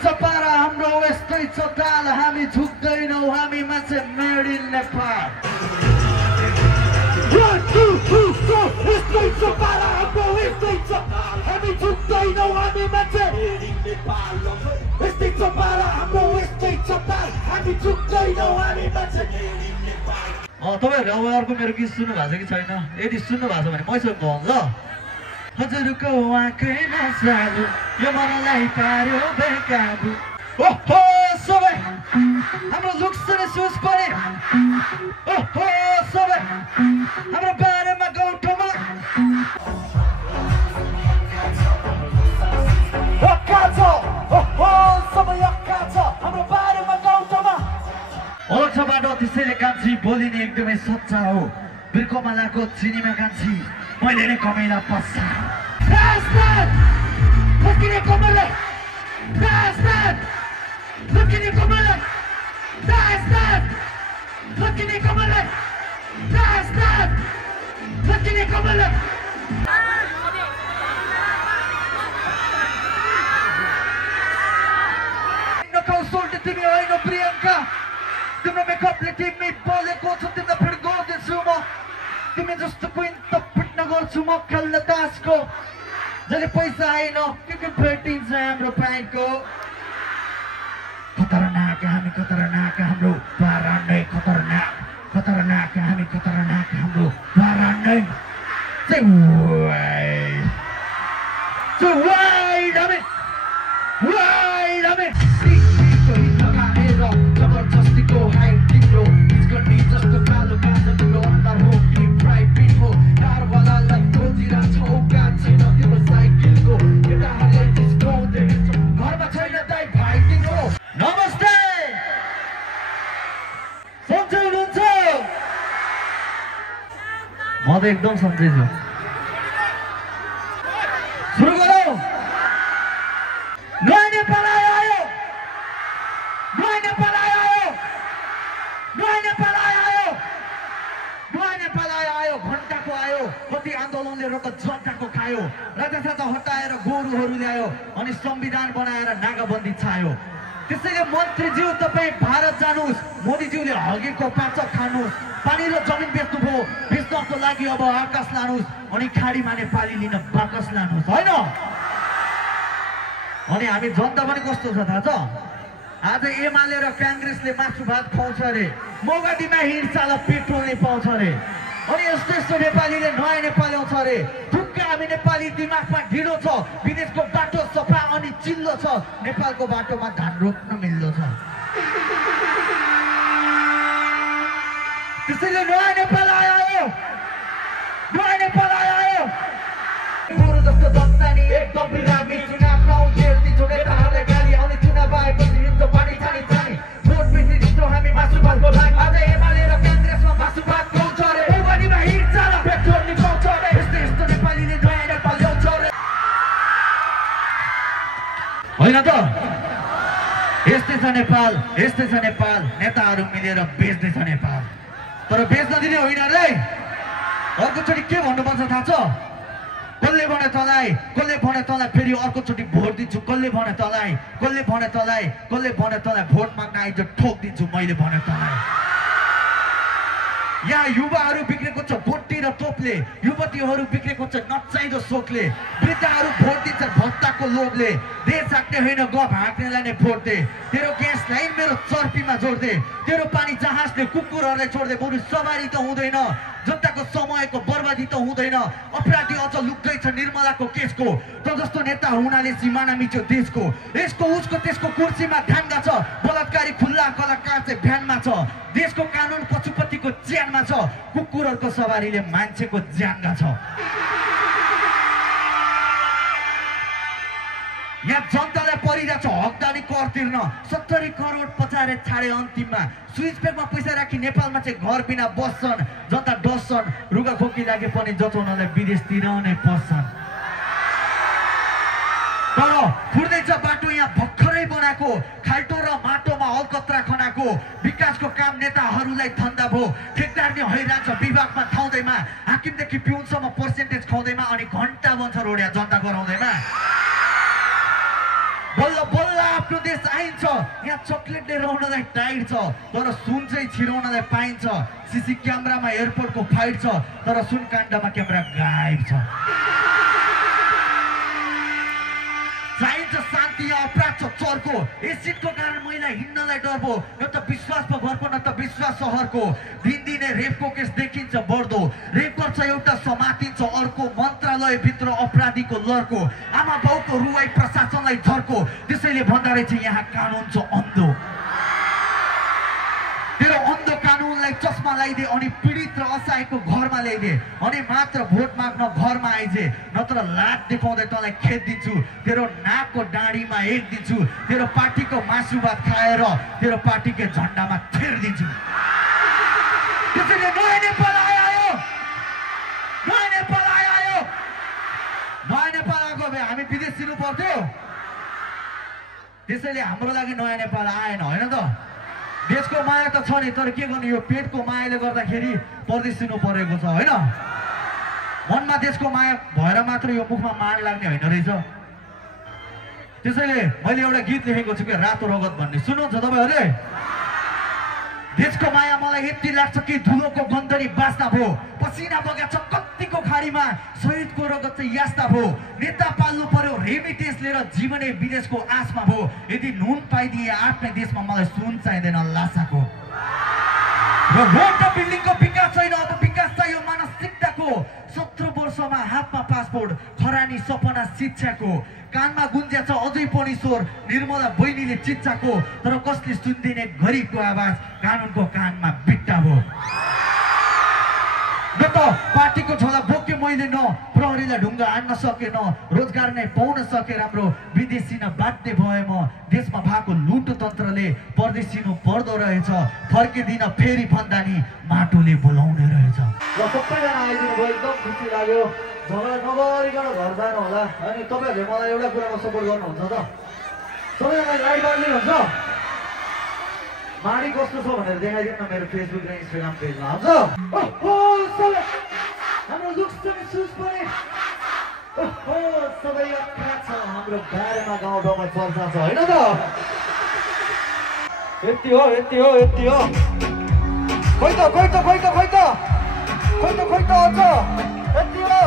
छ पारा हाम्रो यस्तै छ ताल हामी झुक्दैनौँ हामी मान्छे मेड इन नेपाल 1 2 3 4 यस्तै छ पारा हाम्रो यस्तै छ हामी झुक्दैनौँ हामी मान्छे मेड इन नेपाल यस्तै छ पारा हाम्रो यस्तै छ ताल हामी झुक्दैनौँ हामी मान्छे मेड इन नेपाल तपाईहरुले अब अर्को मेरो गीत सुन्नु भएको छ कि छैन यदि सुन्नु भएको छ भने मैसँग गाउँ ल हजुरको आँखैमा जादु यो मनलाई पार्यो बेकाबु ओहो सबै हाम्रो लुक्स र सुस पनि ओहो सबै हाम्रो बारेमा गाउँठाउँमा अक्का छ ओहो सबै अक्का छ हाम्रो बारेमा गाउँठाउँमा ओठबाट त्यसैले कान्छी बोलिने एकदमै सच्चा हो बिर्कोमालाको चिनीमा कान्छी मैले नै कमैला पस्सा लुकिने कमला लुकिने कमला लुकिने कमला लुकिने कमला नकौशल तिमी होइन प्रियङ्का तिम्रो मेकअपले तिमी बोलेको छ तिम्रो फिट गर्दैछु म तिमी जस्तो क्विन त फिट्न गर्छु म खेल्न तासको जहिले पैसा आएन के भेटिन्छ हाम्रो ब्याङ्कको खतरनाक हामी खतरनाक हाम्रो पारा नै खतरनाक खतरनाक हामी खतरनाक हाम्रो पारा नै जबरजस्तीको हाइट तिम्रो गड्डी जस्तो कालो कालो तिम्रो अन्तर हो कि प्राइभेट हो कारवालालाई खोजिरहेछौ कान छैन तिम्रो साइकलको केटाहरूले जिस्काउँदै घरमा छैन दाइ भाइ तिम्रो नमस्ते सन्चै हुनुहुन्छ म त एकदम सन्चै छु सुरु गरौँ नयाँ नेपाल आयो नयाँ नेपाल आयो नयाँ नेपाल आयो घन्टाको आयो कति आन्दोलनले रगत जनताको खायो राजासाजा हटाएर गोरुहरू ल्यायो अनि संविधान बनाएर नागाबन्दी छायो त्यसैले मन्त्रीज्यू तपाईँ भारत जानुहोस् मोदीज्यूले हगेको पाचक खानुहोस् पानी र जमिन बेच्नुभयो बेच्नको लागि अब आकाश लानुहोस् अनि खाडीमा नेपाली लिन बाकस लानुहोस् होइन अनि हामी जनता पनि कस्तो छ थाहा छ आज एमाले र काङ्ग्रेसले मासु भात खुवाउँछ अरे मौगाडीमा हिँड्छ पेट्रोल नै पाउँछ अरे अनि यस्तो यस्तो नेपालीले नयाँ नेपाल आउँछ अरे ठुक्क हामी नेपाली दिमागमा ढिलो छ विदेशको बाटो सफा अनि चिल्लो छ नेपालको बाटोमा धान रोप्न मिल्दो छ त्यसैले नयाँ नेपाल आयो नयाँ नेपाल आयो गुरु जस्तो दस्तानी एकदम बिरामी चुनाव नआउँथ्यो दिन्छौ नेताहरूले गाली आउने चुनाव आएपछि हिँड्छौ पानी छानी छानी भोट बेसी दिन्छौ हामी मासु भातको लागि आज एमाले र काङ्ग्रेसमा मासु भात खुवाउँछ अरे मौगाडीमा हिँड्छ र पेट्रोल नि पाउँछ अरे यस्तो यस्तो नेपालीले नयाँ नेपाल ल्याउँछ अरे होइन त यस्तै छ नेपाल नेताहरू मिलेर बेच्दैछ नेपाल तर बेच्न दिने होइन रे अर्कोचोटि के भन्नुपर्छ थाहा छ कसले भने तँलाई फेरि अर्कोचोटि भोट दिन्छु कसले भने तँलाई भोट माग्न आइज ठोक दिन्छु मैले भने तँलाई यहाँ युवाहरू बिग्रेको छ गोटी र तोपले युवतीहरू बिग्रेको छ नचाहिँदो सोखले वृद्धहरू भोट दिन्छ भत्ताको लोभले देश हाँक्ने होइन गफ हाँक्नेलाई नै भोट दे तेरो ग्यास लाइन मेरो चर्पीमा जोड्दे तेरो पानी जहाजले कुकुरहरूलाई छोड्दे बरु सवारी त हुँदैन जनताको समयको बर्बादी त हुँदैन अपराधी अझ लुक्दैछ निर्मलाको केसको त जस्तो नेता हुनाले सिमाना मिच्यो देशको यसको उसको त्यसको कुर्सीमा ध्यानमा छ बलात्कारी खुल्ला कलाकार चाहिँ भ्यानमा छ देशको कानुन पशुपतिको ज्यानमा छ कुकुरहरूको सवारीले मान्छेको ज्यानमा छ यहाँ जनतालाई परिरहेछ हकदारी कर तिर्न 70 करोड पचाएर छाडे अन्तिममा स्विच ब्यागमा पैसा राखी नेपालमा चाहिँ घर बिना बस्छन् जनता डस्छन् रुगा खोकी लागे पनि जचाउनलाई विदेशतिर नै पस्छन् तर फुट्दैछ बाटो यहाँ भर्खरै बनाएको खाल्टो र माटोमा अलकत्रा खनाको विकासको काम नेताहरूलाई धन्दा भयो ठेकदार नि हैरान छ विभागमा थाउँदैमा हाकिमदेखि पिउनसम्म पर्सेन्टेज खुवाउँदैमा अनि घन्टा बन्छ रोड्या जनता गराउँदैमा बल्ल बल्ल आफ्नो देश आइन्छ। यहाँ चक्लेट लिएर आउनलाई टाइट छ तर सुन चाहिँ छिराउनलाई पाइन्छ। सीसी क्यामेरामा एयरपोर्टको फाइट छ तर सुन काण्डमा क्यामेरा गायब छ। चाहिन्छ शान्ति या अपराध छ चर्को। एसिडको कारण महिला हिँड्नलाई डर भयो। न त विश्वासमा घरको न त विश्वास सहरको। दिनदिनै रेपको केस देखिन्छ बढ्दो। रेप गर्छ एउटा समातिन्छ अर्को। मन्त्रालयभित्र अपराधीको लड्को। आमा बाउको रुवाई प्रशासनलाई झर्को। त्यसैले भन्दा रहेछ यहाँ कानुन छ अन्धो। तेरो अन्धो कानुनलाई चस्मा लगाइदे अनि पीडित र असहायको घरमा ल्याइदे अनि मात्र भोट माग्न घरमा आइजे। नत्र लात देखाउँदै तँलाई खेद दिन्छु। तेरो नाकको डाँडीमा एक दिन्छु। तेरो पार्टीको मासु भात खाएर तेरो पार्टीको झन्डामा थेर दिन्छु। त्यसैले नयाँ नेपाल आयो। नयाँ नेपाल आयो। नयाँ नेपाल आएको भए हामी विदेश दिनु पर्थ्यो। त्यसैले हाम्रो लागि नयाँ नेपाल आएन होइन त। देशको माया त छ नि तर के गर्नु यो पेटको मायाले गर्दाखेरि परदेश दिनु परेको छ होइन। मनमा देशको माया भएर मात्र यो मुखमा माड लाग्ने होइन रहेछ। त्यसैले मैले एउटा गीत लेखेको छु कि रातो रगत भन्ने सुन्नुहुन्छ तपाईँहरूले। देशको माया मलाई यति लाग्छ कि धुलोको गन्धरी बास्ता भयो। पसिना बगाछ कत्तिको खाडीमा शहीदको रगत चाहिँ यास्ता भयो। नेता पाल्नु पर्यो रेमिटेन्स लिएर जीवनै विदेशको आशमा भयो। यदि नुन पाइदिए आफ्नै देशमा मलाई सुन चाहिँदैन लासाको। र रोड र बिल्डिङको विकास छैन अब विकास चाहियो मानसिकताको। 17 वर्षमा हातमा पासपोर्ट खरानी सपना शिक्षाको। कानमा गुन्ज्या छ अझै पनि स्वर निर्मला बहिनीले चिच्चाको। तर कसले सुन्दिने गरिबको आवाज कानुनको कानमा बिट्टा भयो। न त पार्टीको झोला बोके मैले न प्रहरीलाई ढुङ्गा हान्न सके न रोजगार नै पाउन सके राम्रो। विदेशिन बाध्य भए म देशमा भएको लुट तन्त्रले परदेशिनु पर्दो रहेछ। फर्किदिन फेरि भन्दा नि माटोले बोलाउने रहेछ। ल सबैजना आइदिनु भयो एकदम खुसी लाग्यो। झगडा नगरिकन घर जानु होला। अनि तपाईँहरूले मलाई एउटा कुरामा सपोर्ट गर्नुहुन्छ त। सबैजना लाइट बालिदिनुहुन्छ। माडी कस्तो छ भनेर देखाइदिनु न मेरो फेसबुक र इन्स्टाग्राम पेजमा हुन्छ। हाम्रो लुक्स पनि सुस पनि सबै छ। हाम्रो बारेमा गाउँ ठाउँमा चर्चा छ होइन त। यति हो यति हो यति हो। खोइ त खोइ त खोइ त खोइ त खोइ त खोइ त अझ यति हो।